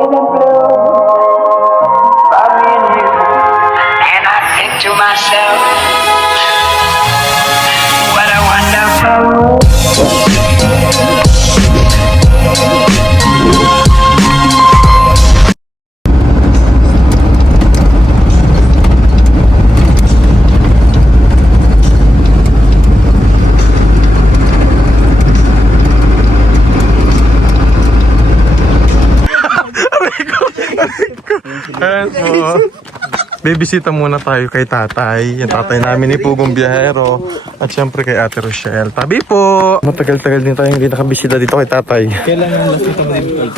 And I think to myself, what a wonderful. Ayan, so, bibisita muna tayo kay tatay. Yung tatay namin ni Pugong Biyahero. At syempre kay Ate Rochelle. Tabi po! Matagal-tagal din tayo hindi nakabisita dito kay tatay. Kailan ang last kita mo dito?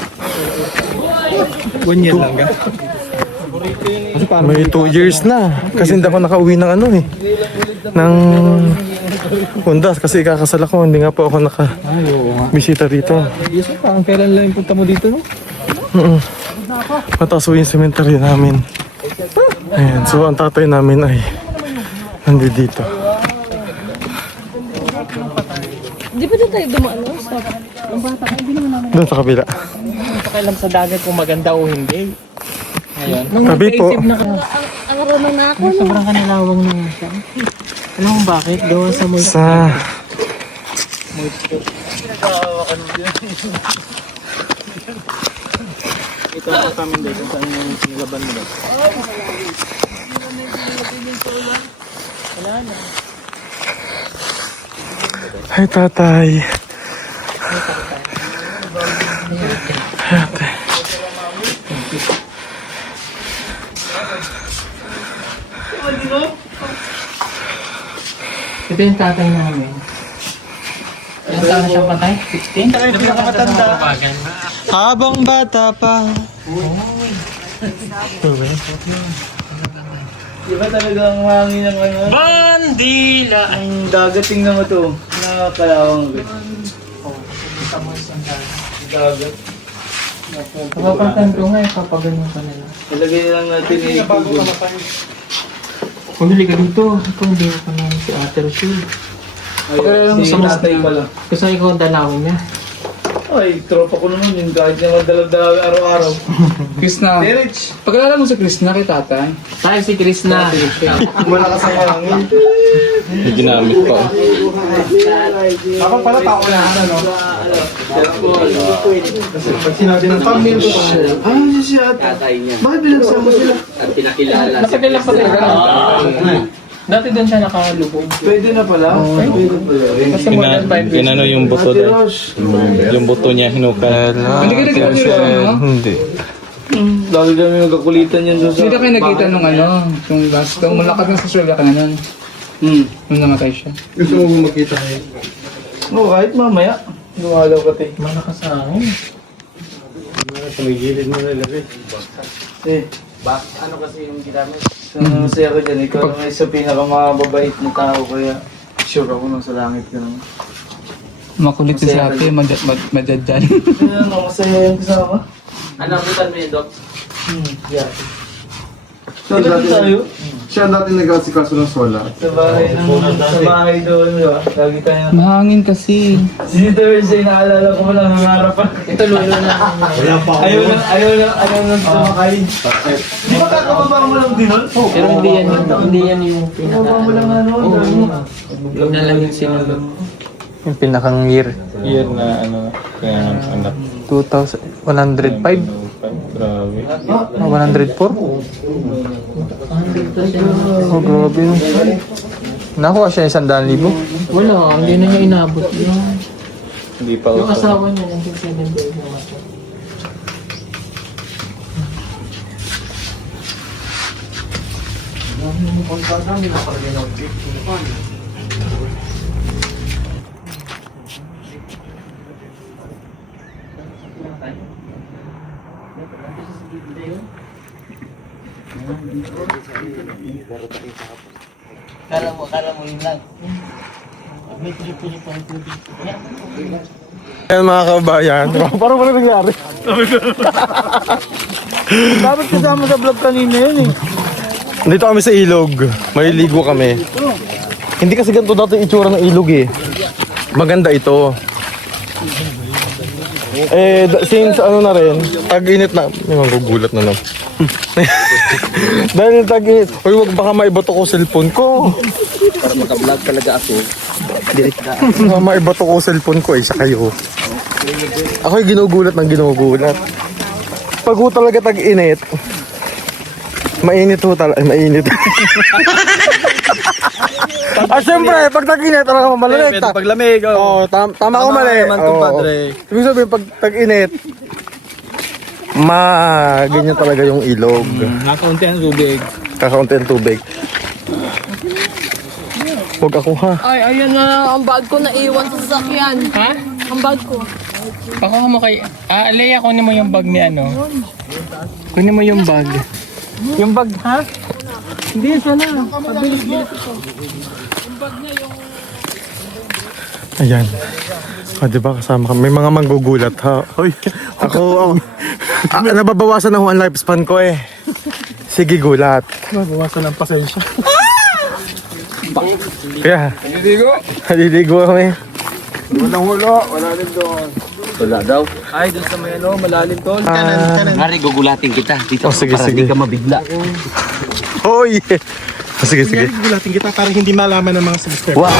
1 year lang ka? May 2 years na. Kasi hindi ako nakauwi ng ano eh. Ng Hondas. Kasi kakasal ako. Hindi nga po ako nakabisita dito. Yes, parang kailan lang yung punta mo dito, no? Mataas po yung cemetery namin. Ayan, so ang tatay namin ay nandito dito. Di ba doon tayo dumaan? Sa ang bata ka, hindi naman namin Doon sa kabila. Pakialam sa dagat kung maganda o hindi. Ayan. Tabi po. ang marunong na ako. Sobrang kanilawang na siya. Alam mo bakit? Gawa sa multo. Sa... Ito ang kami dito. Saan yung sinilaban mo doon? Wala na. Hi, tatay. Hi, ate. Ito yung tatay namin. Ilang taon na siya patay? 16? Tayo na matanda. Habang bata pa. Diba talagang hangin ng ano? Bandila! Ang dagating naman to. Nakakalawang agad. Dagat. Kapapatan ko nga, ipapagano ka nila. Talagay lang natin eh. Pumili ka dito. Ikaw hindi ka naman si Ate Rochelle. Pagkalala mo Si sa mas tatay pa lang. Gusto ikaw ang dalawin niya. Ay, tropa ko naman yun. Kahit naman dalaw-dalaw araw-araw. Krishna. Derech! Pagkalala mo sa Krishna kay tatay. Tayo si Krishna. Malakas ang hangin. May ginamit pa. Ako pala tao na ano. Pag sinabi ng family ko, si ate. Bakit pinagsama sila? Napagkailan pa talaga. Dati doon siya nakalubog. Pwede na pala. Pwede pala. Kasi more than 5 years. Ginano yung buto Ate dahil. Rosh. Yung buto niya hinukal. Hindi ka nagkita no? Hindi. Lagi kami magkakulitan yan doon sa... Hindi ka kayo nakita nung ano, yung last, nung malakad na sa Australia ka na nun. Nung namatay siya. Gusto mo makita kayo? Oo, kahit mamaya. Lumalaw ka tayo. Malakas sa akin. Eh. Ano kasi yung ginamit? Masaya ko dyan. Ikaw naman isa pinakamababait na tao. Kaya sure ako nasa langit ka naman. Makulit si ate, madjadjan. Kaya ano, masaya yung kasama. Yeah. Saan dati tayo? Siya dati nag-asikaso ng solar. Sa bahay doon, di ba? Lagi tayo. Mahangin kasi. Si Thursday, naalala ko mo lang ang harapan. Ito lolo na. Ayaw na sumakay. Di ba kakababa mo lang din nun? Pero hindi yan yung pinaka. Kakababa mo lang ano. Huwag na lang yung sinulog. Yung pinakang year na ano, kaya anak. 2,105? Grabe. 104? Oh, grabe. Nakuha siya 100,000. Wala, hindi na niya inabot yun. Hindi pa Yung asawa niya, 1970 namatay. Kala mo yun lang. May pili-pili pa yung tubig. Ayan mga kabayan. Parang wala nangyari. Dapat kasama sa vlog kanina yun eh. Dito kami sa ilog. Maliligo kami. Hindi kasi ganito dati itsura ng ilog eh. Maganda ito. Since ano na rin, tag-init na, may magugulat na naman. Dahil tag-init, uy, wag baka maibato ko cellphone ko. Para makablog talaga ako. Baka maibato ko cellphone ko, isa kayo. Ako'y ginugulat ng ginugulat. Pag ho talaga tag-init, mainit ho talaga, mainit. Siyempre, pag tag-init, talaga malamig. Pag lamig, Oo, tama ako mali. naman, Oo. kumpadre. Ibig sabihin, pag tag-init, ganyan talaga yung ilog. Nakaunti ang tubig. Kakaunti ang tubig. Huwag ako ha. Ay, ayun na ang bag ko naiwan sa sasakyan. Ha? Ang bag ko. Pakuha mo kay... Leia, kunin mo yung bag ni ano. Kunin mo yung bag. Yung bag, ha? Hindi, sana. Pabilis-bilis ito. Ayan. Diba kasama ka? May mga manggugulat ha. Ako, nababawasan na ho ang lifespan ko eh. Sige, gulat. Mabawasan ang pasensya. Kaya, naliligo kami. Wala daw. Ay, doon sa may ano, malalim tol. Mari, gugulatin kita. Dito Oh, sige, para sige. hindi ka mabigla. Hoy! Sige, sige. Gulatin kita para hindi malaman ng mga subscribers.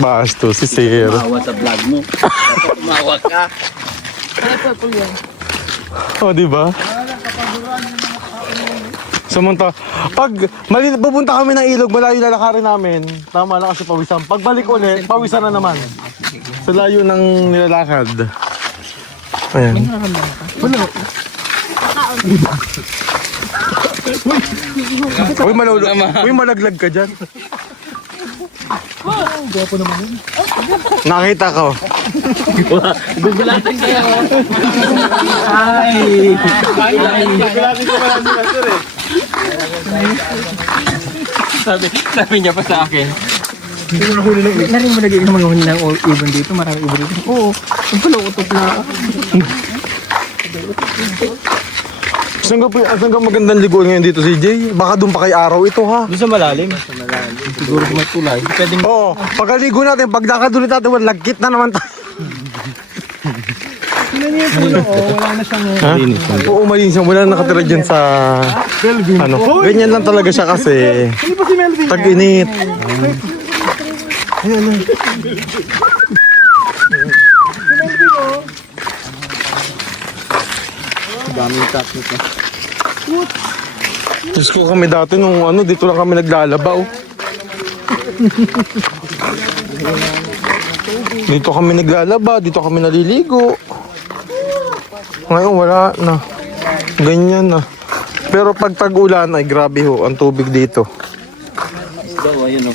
Basto si Sir. Maawa sa vlog mo. Dapat umawa ka. Ay, purple yan. Oh, di ba? Sumunta. Pag pupunta kami ng ilog, malayo na lakarin namin. Tama na kasi pawisan. Pagbalik ulit, pawisan na naman. Sa layo ng nilalakad. Ayan. Uy, malaglag ka dyan. Nakita ko. Gugulatin kayo. Sabi niya pa sa akin. Narin mo naging mga huli ng ibon dito, marami ibon dito. Oo, ang pala utot na. Saan ka magandang liguan ngayon dito, CJ? Baka doon pa kay araw ito, ha? Doon sa malalim. Siguro kung may tulay. Pwedeng Oo, pagkaligo natin, pag nakadulit natin, lagkit na naman tayo. wala na siyang... Ha? Oo, malinis yan. Wala na nakatira dyan sa... Ano? Ganyan lang talaga siya kasi. Tag-init. daming tap nito. Diyos ko kami dati nung ano, dito lang kami naglalaba, oh. Dito kami naglalaba, dito kami naliligo. Ngayon wala na. Ganyan na. Pero pag tag-ulan ay grabe ho ang tubig dito. Daw, ayun o.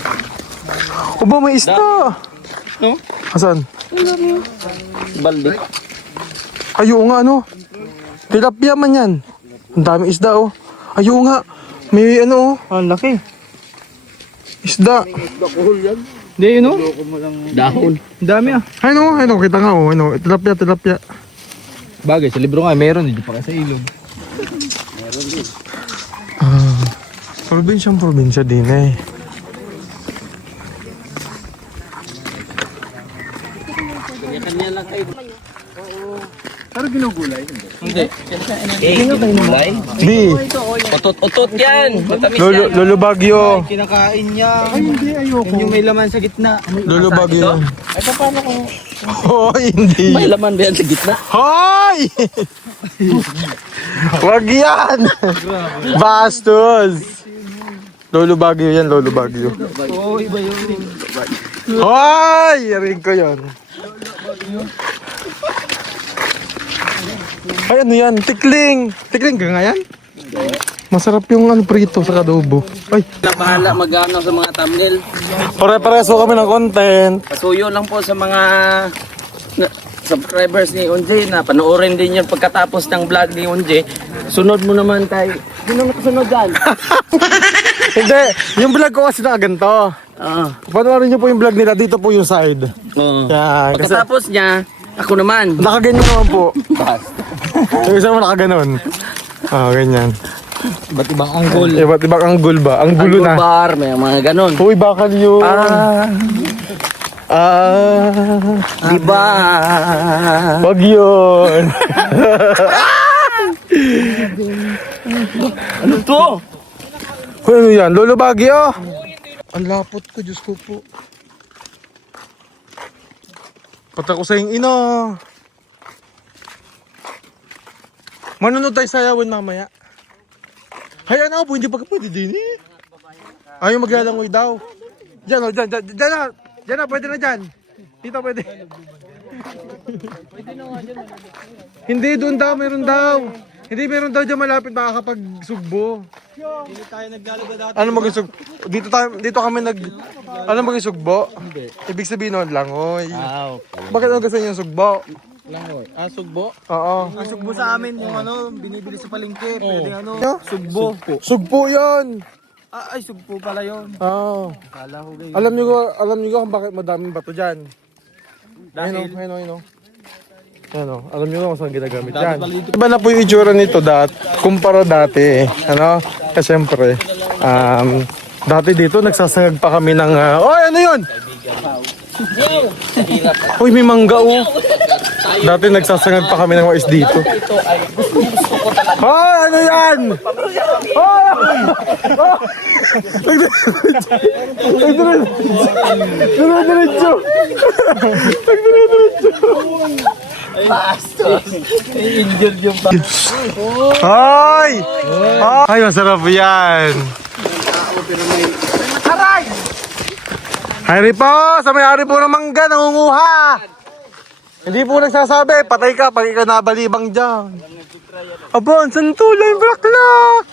O ba may isda? No? Asan? Balde. Ayun nga ano. Tilapia man yan. Ang dami isda oh. Ayun nga. May ano oh. Ang laki. Isda. Hindi, yun o. Dahon. Ang dami ah. Ano, kita nga oh. Ano, tilapia. Bagay, sa libro nga meron, hindi pa kasi sa ilog. Probinsya din eh. Kanya lang kayo. Hindi. Gulay? Di. Utot-utot yan. Matamis yan. Lolo Baguio. Kinakain niya. Ay, hindi, ayoko. Yung may laman sa gitna. Lolo Baguio. Ay, paano ko? Hoy, hindi. May laman ba yan sa gitna? Hoy! Wag yan! Bastos! Lolo Baguio yan, Lolo Baguio. Oo, iba yun. Hoy! Ring ko yun. Ay, ano yan? Tikling! Tikling ka nga yan? Masarap yung ano, prito sa adobo. Ay, Bahala mag-ano sa mga thumbnail. pare-pareso kami ng content. Pasuyo lang po sa mga subscribers ni Unje na panoorin din yung pagkatapos ng vlog ni Unje. Sunod mo naman kay... Sino nakasunod dyan? Hindi, yung vlog ko kasi nakaganto. Oo. Panoorin niyo po yung vlog nila, dito po yung side. Oo. Yan, kasi Pagkatapos niya, ako naman. nakaganyan naman po. Yung isa mo nakaganon. Ganyan. Ba't ibang angle? Iba't ibang anggol ba? Ang gulo na. Bar, may mga ganon. Uy, bakal yun. Diba? Wag yun. Ano to? Hoy, ano yan? Lolo Baguio? Ang lapot ko, Diyos ko po. Pata ko sa ina. Manunod tayo sayawin mamaya. Hayaan ako po, hindi pa ka pwede din eh. Ayaw maglalangoy daw. Diyan o, dyan na. Diyan na, pwede na dyan. Dito pwede. Hindi, doon daw, meron daw. Hindi, meron daw dyan malapit makakapagsugbo. Hindi tayo naglalagay dati. Ano mag-isug? Dito kami ano mag-isugbo? Ibig sabihin nun, langoy. Okay. Bakit ano gusto niyo sugbo? Langoy. Sugbo? Oo. Ang sugbo sa amin yung ano, binibili sa palengke. Pwede ano, Yo? sugbo. Sugpo yun. Ay, sugpo pala yun. Oo. Kala ko ganyan. Alam niyo kung bakit madaming bato dyan. Dahil, Ayun. Alam niyo kung saan ginagamit yan. Iba na po yung itsura nito kumpara dati. Ano? Kasi syempre, dati dito nagsasangag pa kami ng, oy, ano yun? Uy, may mangga oh. Dati nagsasangag pa kami ng mais dito. Hoy, ano yan? Hoy! Nagdiretso. injured yung pa. Hoy! Ay, masarap yan. Hari po, sa may-ari po ng mangga, nangunguha. Hindi po nagsasabi, patay ka pag ikaw nabalibang dyan. Aba, ang santulan, blaklak.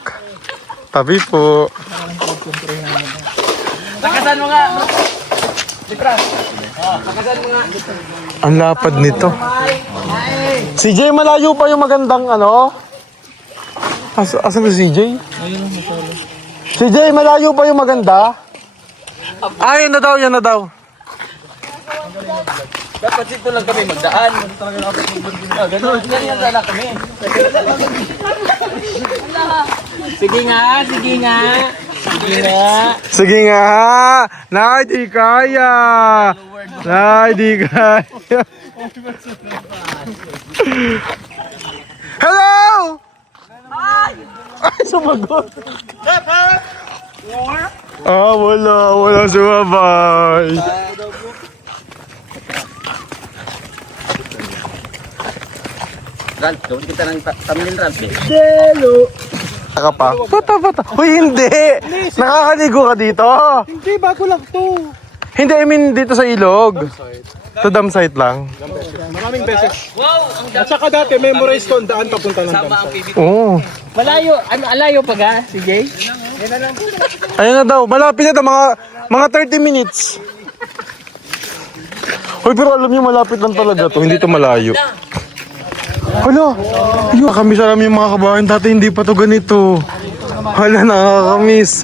Tabi po. Takasan mo nga. Lipras. Takasan mo nga. Ang lapad nito. Si Jay, malayo pa yung magandang ano? Asan ba si Jay? Si Jay, malayo pa yung maganda? Yan na daw. Dapat dito lang kami magdaan. Ganun sana kami. Sige nga. Sige nga. Nay, di kaya. Hello! Ay, sumagot. Wala sumabay. Ralph, gawin kita ng thumbnail, Ralph. Ka pa? Bata. Uy, hindi. Nakakaligo ka dito. Hindi, bago lang to. Hindi, I mean dito sa ilog. Sa dam site lang. Maraming beses. Wow! At saka dati, memorize ko ang daan papunta ng dam site. Oo. Alayo pa ga, si Jay? Ayun na daw. Malapit na daw. Mga 30 minutes. Uy, pero alam niyo, malapit lang talaga to. Hindi to malayo. Hala, nakakamiss alam yung mga kabayan. Dati hindi pa to ganito. Hala, nakakamiss.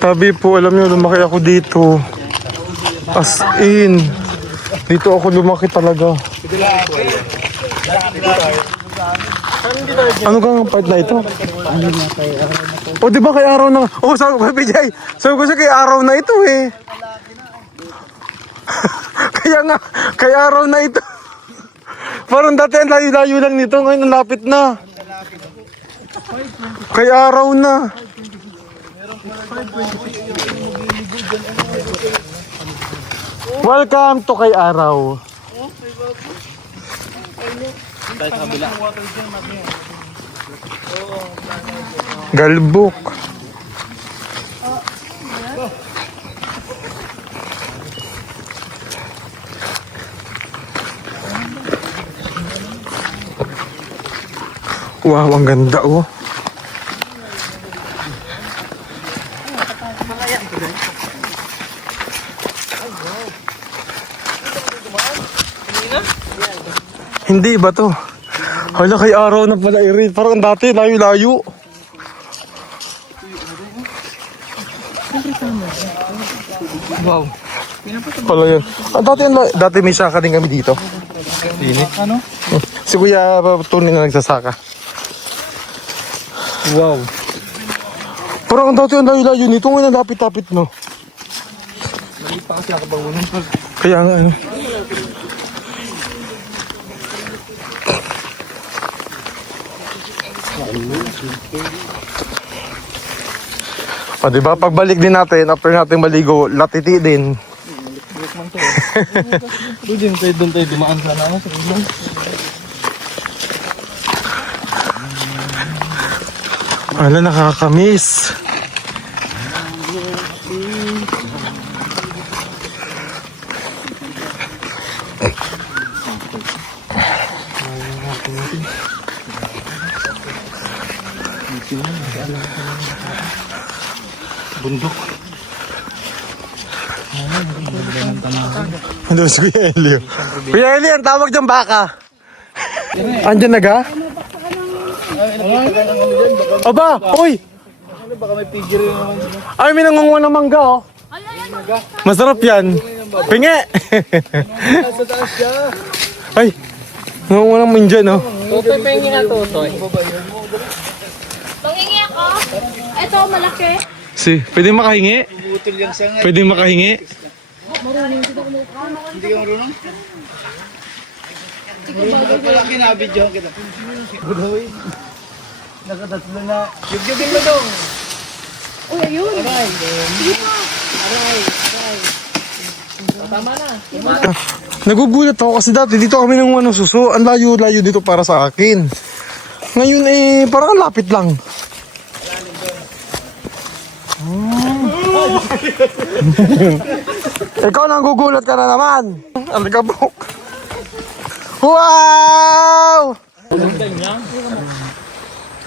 Tabi po, alam niyo, lumaki ako dito. As in. Dito ako lumaki talaga. Ano kang part na ito? O, di ba kay araw na? O, sabi ko kay PJ. Sabi ko siya kay araw na ito eh. Kaya nga, kay araw na ito. Parang dati ang layo-layo lang nito, ngayon ang lapit na. Kay araw na. Welcome to kay araw. Galbuk. Wow, ang ganda oh. Hindi ba to? Hala, kay araw na pala i-read. Parang dati, layo-layo. Wow. Pala yun. Dati may saka din kami dito. Ano? Si Kuya Tony na nagsasaka. Wow. Parang dati ang layo-layo nito. Ngayon ang lapit-lapit no. Mali pa kasi ako bangunan. Kaya nga ano. O diba, pagbalik din natin, after natin maligo, latiti din. Doon tayo dumaan sana ako sa ilong. Ala, nakakamiss. Bundok. Ano ba si Kuya Elio? Kuya Elio, ang tawag dyan baka. Andyan na ga? Aba, uy! Baka may figure yun naman. Ay, may nangunguha ng mangga, oh. Masarap yan. Pinge! Sa taas siya. Ay, nangunguha ng mangga, no? Tutoy, pahingin na tutoy. Mangingi ako. Ito, malaki. Si, pwede makahingi? Butol yan siya nga. Pwede makahingi? Hindi ka marunong? Wala kinabidyo kita. Budoy. Nakatatlo na. Yugyugin mo dong. Uy, ayun. Nagugulat ako kasi dati dito kami nangunguha ng suso. Ang layo-layo dito para sa akin. Ngayon parang ang lapit lang. Ikaw nagugulat ka na naman. Alikabok. Wow!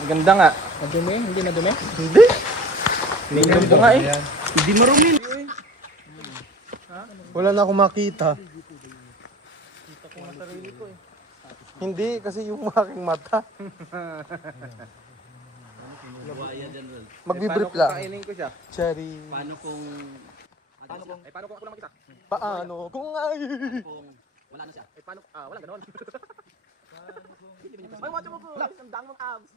Maganda nga. Madumi? Hindi madumi? Hindi. Maganda nga eh. Wala na akong makita. Hindi, kasi yung aking mata. Magbibrip lang. Kainin ko siya. Cherry. Paano kung ako lang makita? Paano kung ay... Wala na siya. Paano? Wala ganon. Ay, watch mo po. Ang dang mong abs.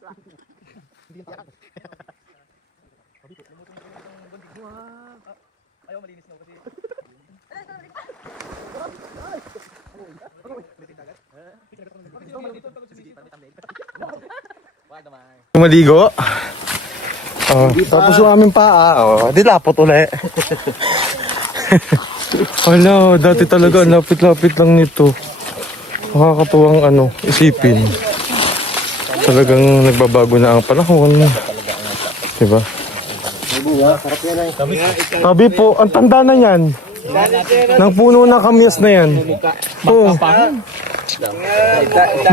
Ayaw malinis na kasi. Maligo. Tapos yung aming paa, di lapot uli. Hala, dati talaga lapit-lapit lang nito. Nakakatuwang isipin. Talagang nagbabago na ang panahon. Diba? Sabi po, ang tanda na yan. Ng puno ng kamyas na yan. Oo.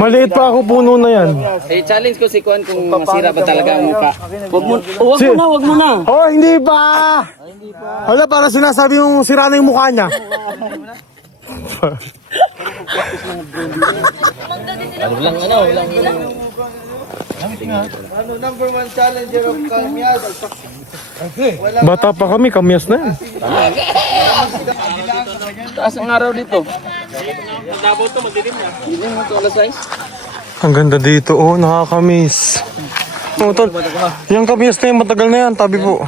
Maliit pa ako puno na yan. Challenge ko si Kuan kung masira ba talaga ang mukha. Wag mo na. Oh, hindi pa! Hala, para sinasabi mong sira na yung mukha niya. Number 1 challenger of Kalmyas. Bata pa kami, kamyas na yan. Taas ang araw dito. Hindi mo to alas 6. Ang ganda dito, nakakamiss. Tol, yung kamyas na yan, matagal na yan, tabi po.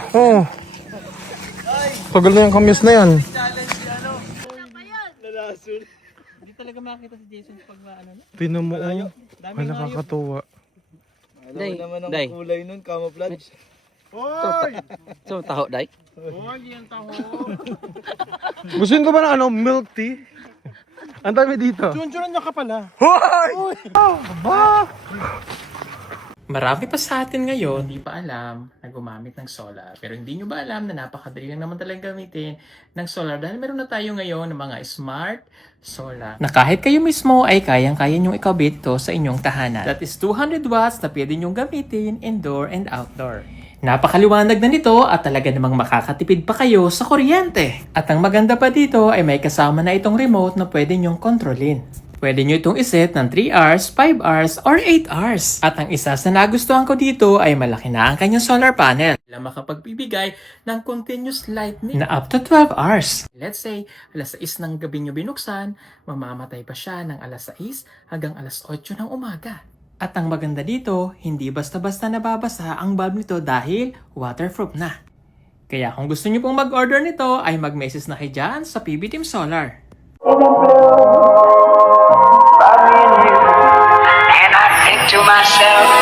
Tagal na yung kamyas na yan. Hindi talaga makita si Jason pag ano. Tinan mo, ay nakakatuwa. Alam mo naman ang kulay nun, camouflage. So, taho, Day? Gusto ko ba ng milk tea? Ang dami dito. Junjuran niya ka pala. Hoy! Marami pa sa atin ngayon, hindi pa alam na gumamit ng solar. Pero hindi nyo ba alam na napakadali lang naman talagang gamitin ng solar dahil meron na tayo ngayon ng mga smart solar. Na kahit kayo mismo ay kayang-kaya nyong ikabit to sa inyong tahanan. That is 200 watts na pwede nyong gamitin indoor and outdoor. Napakaliwanag na nito at talaga namang makakatipid pa kayo sa kuryente. At ang maganda pa dito ay may kasama na itong remote na pwede nyong kontrolin. Pwede nyo itong iset ng 3 hours, 5 hours, or 8 hours. At ang isa sa nagustuhan ko dito ay malaki na ang kanyang solar panel. Na makapagbibigay ng continuous lightning na up to 12 hours. Let's say, alas 6 ng gabi nyo binuksan, mamamatay pa siya ng alas 6 hanggang alas 8 ng umaga. At ang maganda dito, hindi basta-basta nababasa ang bulb nito dahil waterproof na. Kaya kung gusto nyo pong mag-order nito, ay mag-message na kayo dyan sa PB Team Solar. And I think to myself,